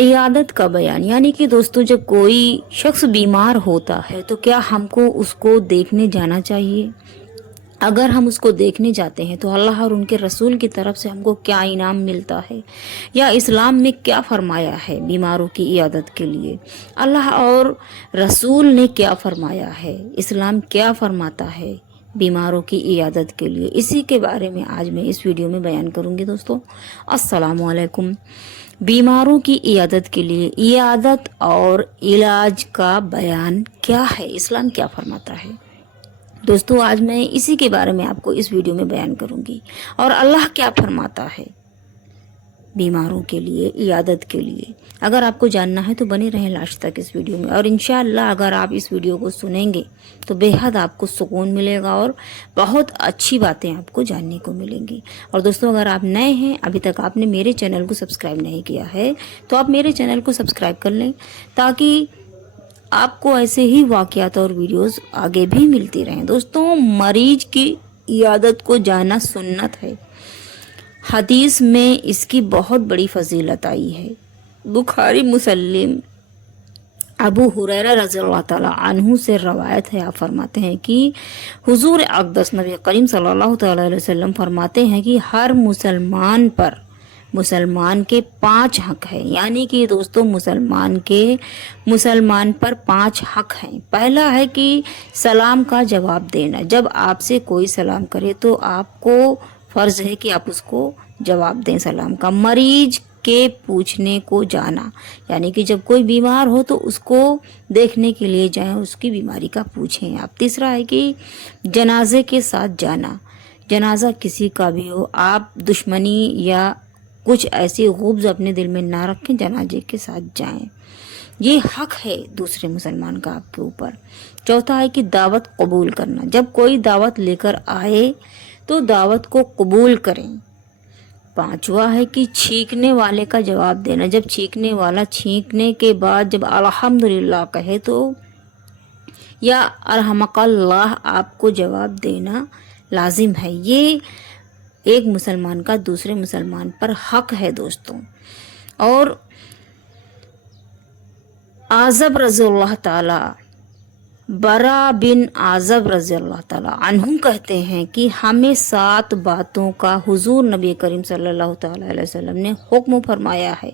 इयादत का बयान, यानी कि दोस्तों जब कोई शख्स बीमार होता है तो क्या हमको उसको देखने जाना चाहिए। अगर हम उसको देखने जाते हैं तो अल्लाह और उनके रसूल की तरफ से हमको क्या इनाम मिलता है, या इस्लाम में क्या फरमाया है बीमारों की इयादत के लिए, अल्लाह और रसूल ने क्या फरमाया है, इस्लाम क्या फरमाता है बीमारों की इयादत के लिए। इसी के बारे में आज मैं इस वीडियो में बयान करूंगी दोस्तों। अस्सलामु अलैकुम। बीमारों की इयादत के लिए इयादत और इलाज का बयान क्या है, इस्लाम क्या फरमाता है। दोस्तों आज मैं इसी के बारे में आपको इस वीडियो में बयान करूंगी और अल्लाह क्या फरमाता है बीमारों के लिए, इयादत के लिए। अगर आपको जानना है तो बने रहें लास्ट तक इस वीडियो में, और इंशाअल्लाह अगर आप इस वीडियो को सुनेंगे तो बेहद आपको सुकून मिलेगा और बहुत अच्छी बातें आपको जानने को मिलेंगी। और दोस्तों अगर आप नए हैं, अभी तक आपने मेरे चैनल को सब्सक्राइब नहीं किया है तो आप मेरे चैनल को सब्सक्राइब कर लें, ताकि आपको ऐसे ही वाक़यात और वीडियोस आगे भी मिलती रहें। दोस्तों मरीज की इयादत को जाना सुन्नत है। हदीस में इसकी बहुत बड़ी फजीलत आई है। बुखारी मुसल्लिम अबू हुरैरा रज़ियल्लाहु ताला अन्हु से रवायत है। आप फरमाते हैं कि हुजूर अक़दस नबी करीम सल्लल्लाहु ताला अलैहि वसल्लम फरमाते हैं कि हर मुसलमान पर मुसलमान के 5 हक हैं। यानी कि दोस्तों मुसलमान पर 5 हक हैं। पहला है कि सलाम का जवाब देना। जब आपसे कोई सलाम करे तो आपको फ़र्ज़ है कि आप उसको जवाब दें सलाम का। मरीज के पूछने को जाना, यानी कि जब कोई बीमार हो तो उसको देखने के लिए जाएं, उसकी बीमारी का पूछें आप। तीसरा है कि जनाजे के साथ जाना। जनाजा किसी का भी हो, आप दुश्मनी या कुछ ऐसी गुब्ज़ अपने दिल में ना रखें, जनाजे के साथ जाएं। ये हक है दूसरे मुसलमान का आपके ऊपर। चौथा है कि दावत कबूल करना। जब कोई दावत लेकर आए तो दावत को कबूल करें। पांचवा है कि छींकने वाले का जवाब देना। जब छींकने वाला छींकने के बाद जब अल्हम्दुलिल्लाह कहे तो या अरहमकल्लाह आपको जवाब देना लाजिम है। ये एक मुसलमान का दूसरे मुसलमान पर हक है दोस्तों। और आज़ब रज़ियल्लाहु ताला बरा बिन आज़ब रज़ियल्लाहु ताला अन्हु कहते हैं कि हमें 7 बातों का हुजूर नबी करीम सल्लल्लाहु ताला अलैहि वसल्लम ने हुक्म फरमाया है।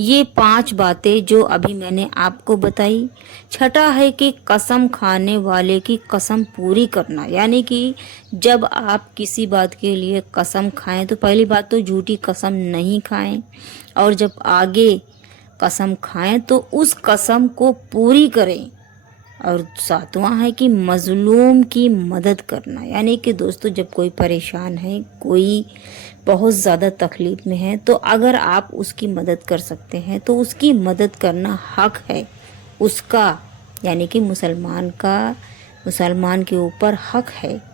ये 5 बातें जो अभी मैंने आपको बताई। छठा है कि कसम खाने वाले की कसम पूरी करना, यानी कि जब आप किसी बात के लिए कसम खाएं तो पहली बात तो झूठी कसम नहीं खाएं, और जब आगे कसम खाएं तो उस कसम को पूरी करें। और 7वां है कि मज़लूम की मदद करना, यानी कि दोस्तों जब कोई परेशान है, कोई बहुत ज़्यादा तकलीफ़ में है, तो अगर आप उसकी मदद कर सकते हैं तो उसकी मदद करना हक है उसका, यानी कि मुसलमान के ऊपर हक है।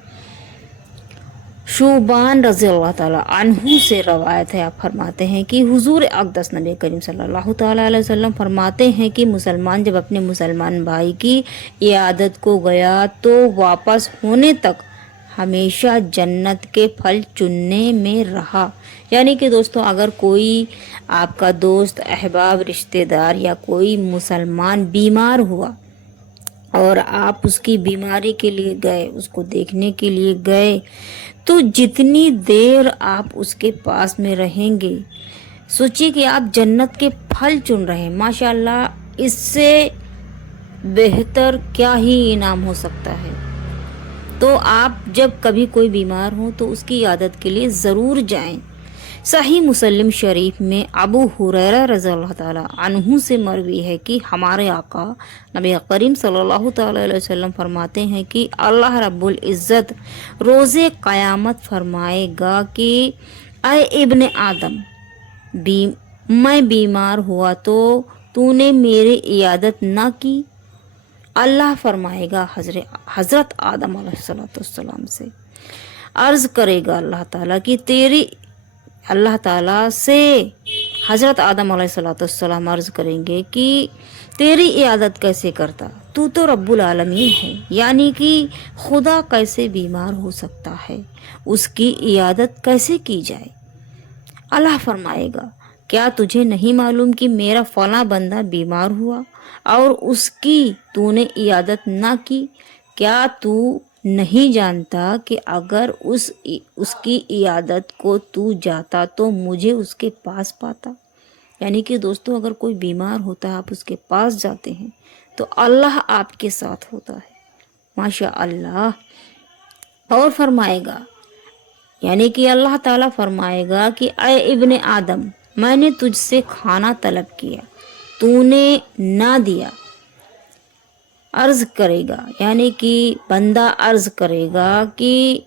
शुबान रज़ियल्लाहु ताला अन्हु से रवायत है। आप फरमाते हैं कि हुजूर अक़दस नबी करीम सल्लल्लाहु ताला अलैहि वसल्लम फरमाते हैं कि मुसलमान जब अपने मुसलमान भाई की इयादत को गया तो वापस होने तक हमेशा जन्नत के फल चुनने में रहा। यानी कि दोस्तों अगर कोई आपका दोस्त, अहबाब, रिश्तेदार या कोई मुसलमान बीमार हुआ और आप उसकी बीमारी के लिए गए, उसको देखने के लिए गए, तो जितनी देर आप उसके पास में रहेंगे, सोचिए कि आप जन्नत के फल चुन रहे हैं। माशाअल्लाह, इससे बेहतर क्या ही इनाम हो सकता है। तो आप जब कभी कोई बीमार हो तो उसकी इयादत के लिए ज़रूर जाएं। सही मुस्लिम शरीफ में अबू हुरैरा रज़ियल्लाहु ताला अन्हु से मरवी है कि हमारे आका नबी करीम सल्लल्लाहु ताला अलैहि वसल्लम फरमाते हैं कि अल्लाह रब्बुल इज़्ज़त रोज़े क़यामत फरमाएगा कि ऐ इब्ने आदम, मैं बीमार हुआ तो तूने मेरी इयादत ना की। अल्लाह फरमाएगा हज़रत आदम अलैहिस्सलाम से, अर्ज़ करेगा अल्लाह ताला से हज़रत आदम अलैहिस्सलाम अर्ज़ करेंगे कि तेरी इयादत कैसे करता, तू तो रब्बुल आलमीन है, यानी कि खुदा कैसे बीमार हो सकता है, उसकी इयादत कैसे की जाए। अल्लाह फरमाएगा کیا تجھے نہیں معلوم کہ میرا فلاں بندہ بیمار ہوا اور اس کی تو نے عیادت نہ کی؟ کیا تو نہیں جانتا کہ اگر اس کی عیادت کو تو جاتا تو مجھے اس کے پاس پاتا؟ یعنی کہ دوستوں، اگر کوئی بیمار ہوتا ہے، آپ اس کے پاس جاتے ہیں تو اللہ آپ کے ساتھ ہوتا ہے، ماشاء اللہ۔ اور فرمائے گا، یعنی کہ اللہ تعالیٰ فرمائے گا کہ اے ابن آدم، میں نے تجھ سے کھانا طلب کیا، تو نے نہ دیا۔ عرض کرے گا، یعنی کہ بندہ عرض کرے گا کہ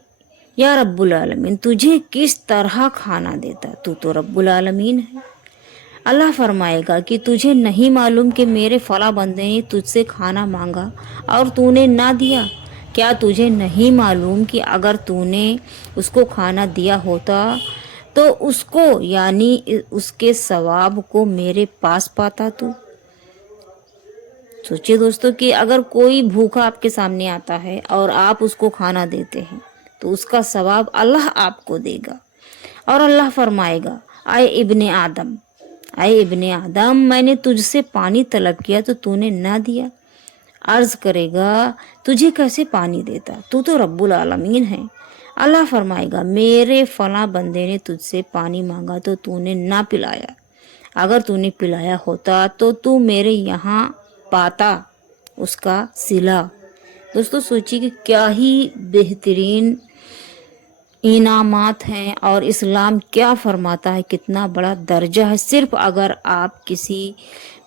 یا رب العالمین، تجھے کس طرح کھانا دیتا، تو رب العالمین ہے۔ اللہ فرمائے گا کہ تجھے نہیں معلوم کہ میرے فلاں بندے نے تجھ سے کھانا مانگا اور تو نے نہ دیا؟ کیا تجھے نہیں معلوم کہ اگر تو نے اس کو کھانا دیا ہوتا تو اس کو، یعنی اس کے ثواب کو میرے پاس پاتا تو؟ سوچئے دوستو کہ اگر کوئی بھوکا آپ کے سامنے آتا ہے اور آپ اس کو کھانا دیتے ہیں تو اس کا ثواب اللہ آپ کو دے گا۔ اور اللہ فرمائے گا، اے ابن آدم، اے ابن آدم، میں نے تجھ سے پانی طلب کیا تو نے نہ دیا۔ عرض کرے گا، تجھے کیسے پانی دیتا، تو رب العالمین ہے۔ اللہ فرمائے گا، میرے فلاں بندے نے تجھ سے پانی مانگا تو نے نہ پلایا، اگر تو نے پلایا ہوتا تو میرے یہاں پاتا اس کا صلہ۔ دوستو سوچیے کہ کیا ہی بہترین انعامات ہیں، اور اسلام کیا فرماتا ہے، کتنا بڑا درجہ ہے صرف اگر آپ کسی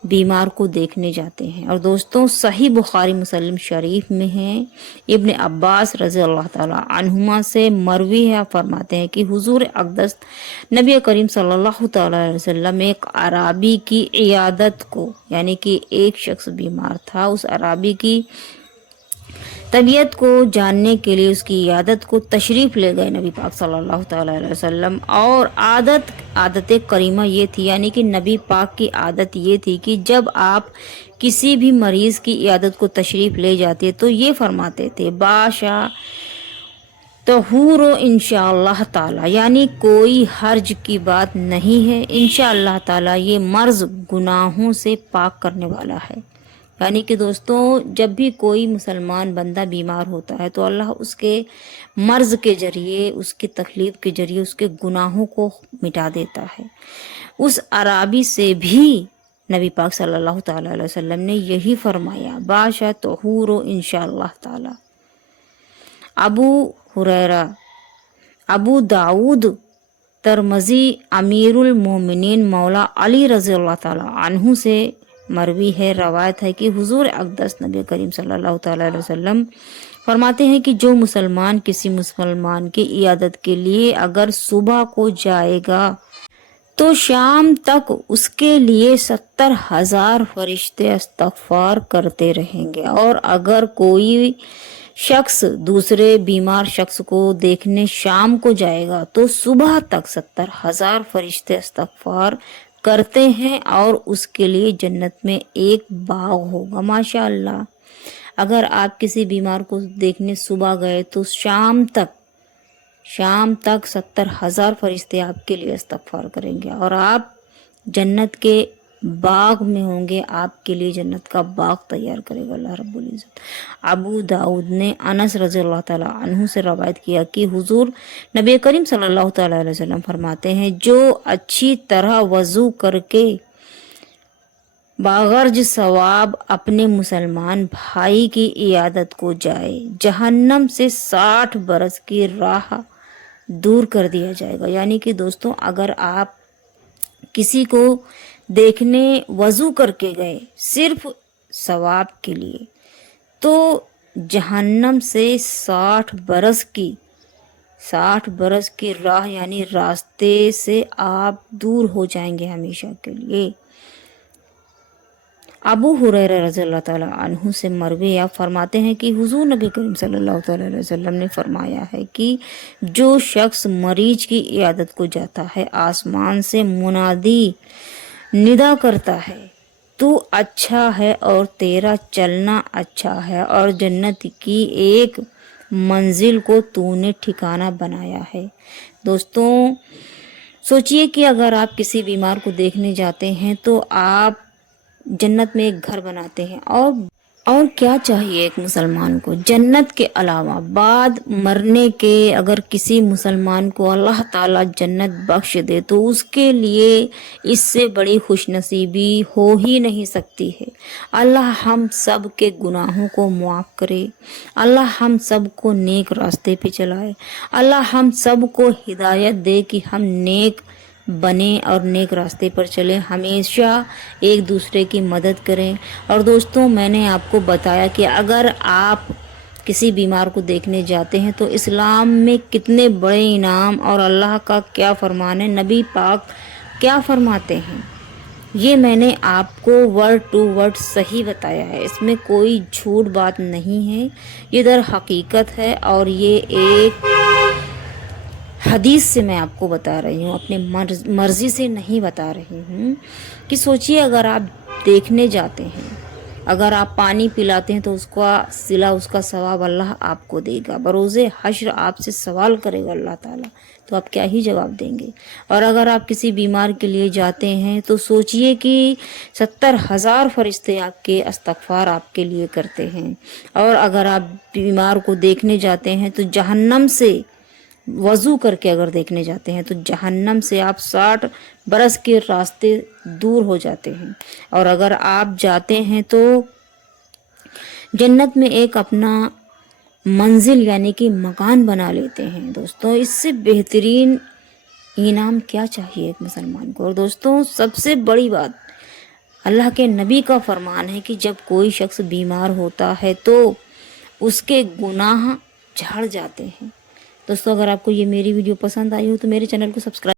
بیمار کو دیکھنے جاتے ہیں۔ اور دوستوں صحیح بخاری مسلم شریف میں ہیں، ابن عباس رضی اللہ تعالی عنہما سے مروی ہے، فرماتے ہیں کہ حضور اقدس نبی کریم صلی اللہ تعالی علیہ وسلم ایک اعرابی کی عیادت کو، یعنی کہ ایک شخص بیمار تھا، اس اعرابی کی طبیعت کو جاننے کے لیے اس کی عیادت کو تشریف لے گئے نبی پاک صلی اللہ تعالی علیہ وسلم۔ اور عادت کریمہ یہ تھی، یعنی کہ نبی پاک کی عادت یہ تھی کہ جب آپ کسی بھی مریض کی عیادت کو تشریف لے جاتے تو یہ فرماتے تھے، باشا طہور انشاءاللہ تعالی، یعنی کوئی حرج کی بات نہیں ہے، انشاءاللہ تعالی یہ مرض گناہوں سے پاک کرنے والا ہے۔ یعنی کہ دوستوں جب بھی کوئی مسلمان بندہ بیمار ہوتا ہے تو اللہ اس کے مرض کے ذریعے، اس کی تکلیف کے ذریعے اس کے گناہوں کو مٹا دیتا ہے۔ اس اعرابی سے بھی نبی پاک صلی اللہ تعالی علیہ وسلم نے یہی فرمایا، باشا طہور انشاءاللہ تعالی۔ ابو ہریرہ، ابو داؤد، ترمذی، امیر المومنین مولا علی رضی اللہ تعالی عنہ سے مروی ہے، روایت ہے کہ حضور اقدس نبی کریم صلی اللہ تعالی علیہ وسلم فرماتے ہیں کہ جو مسلمان کسی مسلمان کی عیادت کے لیے اگر صبح کو جائے گا تو شام تک اس کے لیے 70,000 فرشتے استغفار کرتے رہیں گے، اور اگر کوئی شخص دوسرے بیمار شخص کو دیکھنے شام کو جائے گا تو صبح تک 70,000 فرشتے استغفار کرتے ہیں، اور اس کے لیے جنت میں ایک باغ ہوگا۔ ماشاءاللہ، اگر آپ کسی بیمار کو دیکھنے صبح گئے تو شام تک 70,000 فرشتے آپ کے لیے استغفار کریں گے، اور آپ جنت کے باغ میں ہوں گے، آپ کے لیے جنت کا باغ تیار کرے گا اللہ رب العزت۔ ابو داؤد نے انس رضی اللہ تعالی عنہ سے روایت کیا کہ حضور نبی کریم صلی اللہ تعالی علیہ وسلم فرماتے ہیں، جو اچھی طرح وضو کر کے باغرج ثواب اپنے مسلمان بھائی کی عیادت کو جائے، جہنم سے 60 برس کی راہ دور کر دیا جائے گا۔ یعنی کہ دوستوں اگر آپ کسی کو دیکھنے وضو کر کے گئے صرف ثواب کے لیے تو جہنم سے 60 برس کی راہ، یعنی راستے سے آپ دور ہو جائیں گے ہمیشہ کے لیے۔ ابو ہریرہ رضی اللہ تعالی عنہ سے مروی آپ فرماتے ہیں کہ حضور نبی کریم صلی اللہ تعالی علیہ وسلم نے فرمایا ہے کہ جو شخص مریض کی عیادت کو جاتا ہے، آسمان سے منادی ندا کرتا ہے، تو اچھا ہے اور تیرا چلنا اچھا ہے، اور جنت کی ایک منزل کو تو نے ٹھکانہ بنایا ہے۔ دوستوں सोचिए कि अगर आप किसी बीमार को देखने जाते हैं तो आप जन्नत में एक घर बनाते हैं, और क्या चाहिए एक मुसलमान को जन्नत के अलावा? बाद मरने के अगर किसी मुसलमान को अल्लाह ताला जन्नत बख्श दे तो उसके लिए इससे बड़ी खुशनसीबी हो ही नहीं सकती है। अल्लाह हम सब के गुनाहों को मुआफ़ करे, अल्लाह हम सब को नेक रास्ते पे चलाए, अल्लाह हम सब को हिदायत दे कि हम नेक बने और नेक रास्ते पर चलें, हमेशा एक दूसरे की मदद करें। और दोस्तों, मैंने आपको बताया कि अगर आप किसी बीमार को देखने जाते हैं तो इस्लाम में कितने बड़े इनाम और अल्लाह का क्या फरमान है, नबी पाक क्या फरमाते हैं, ये मैंने आपको वर्ड टू वर्ड सही बताया है। इसमें कोई झूठ बात नहीं है, ये दर हकीकत है और ये एक हदीस से मैं आपको बता रही हूँ, अपने मर्ज़ी से नहीं बता रही हूँ। कि सोचिए अगर आप देखने जाते हैं, अगर आप पानी पिलाते हैं तो उसका सिला, उसका सवाब अल्लाह आपको देगा। बरोज़े हश्र आपसे सवाल करेगा अल्लाह ताला, तो आप क्या ही जवाब देंगे। और अगर आप किसी बीमार के लिए जाते हैं तो सोचिए कि 70,000 फरिश्ते आपके इस्तग़फ़ार आपके लिए करते हैं। और अगर आप बीमार को देखने जाते हैं तो जहन्नम से वज़ू करके अगर देखने जाते हैं तो जहन्नम से आप 60 बरस के रास्ते दूर हो जाते हैं। और अगर आप जाते हैं तो जन्नत में एक अपना मंजिल यानी कि मकान बना लेते हैं। दोस्तों, इससे बेहतरीन इनाम क्या चाहिए एक मुसलमान को। और दोस्तों, सबसे बड़ी बात, अल्लाह के नबी का फरमान है कि जब कोई शख्स बीमार होता है तो उसके गुनाह झड़ जाते हैं। दोस्तों, अगर आपको ये मेरी वीडियो पसंद आई हो तो मेरे चैनल को सब्सक्राइब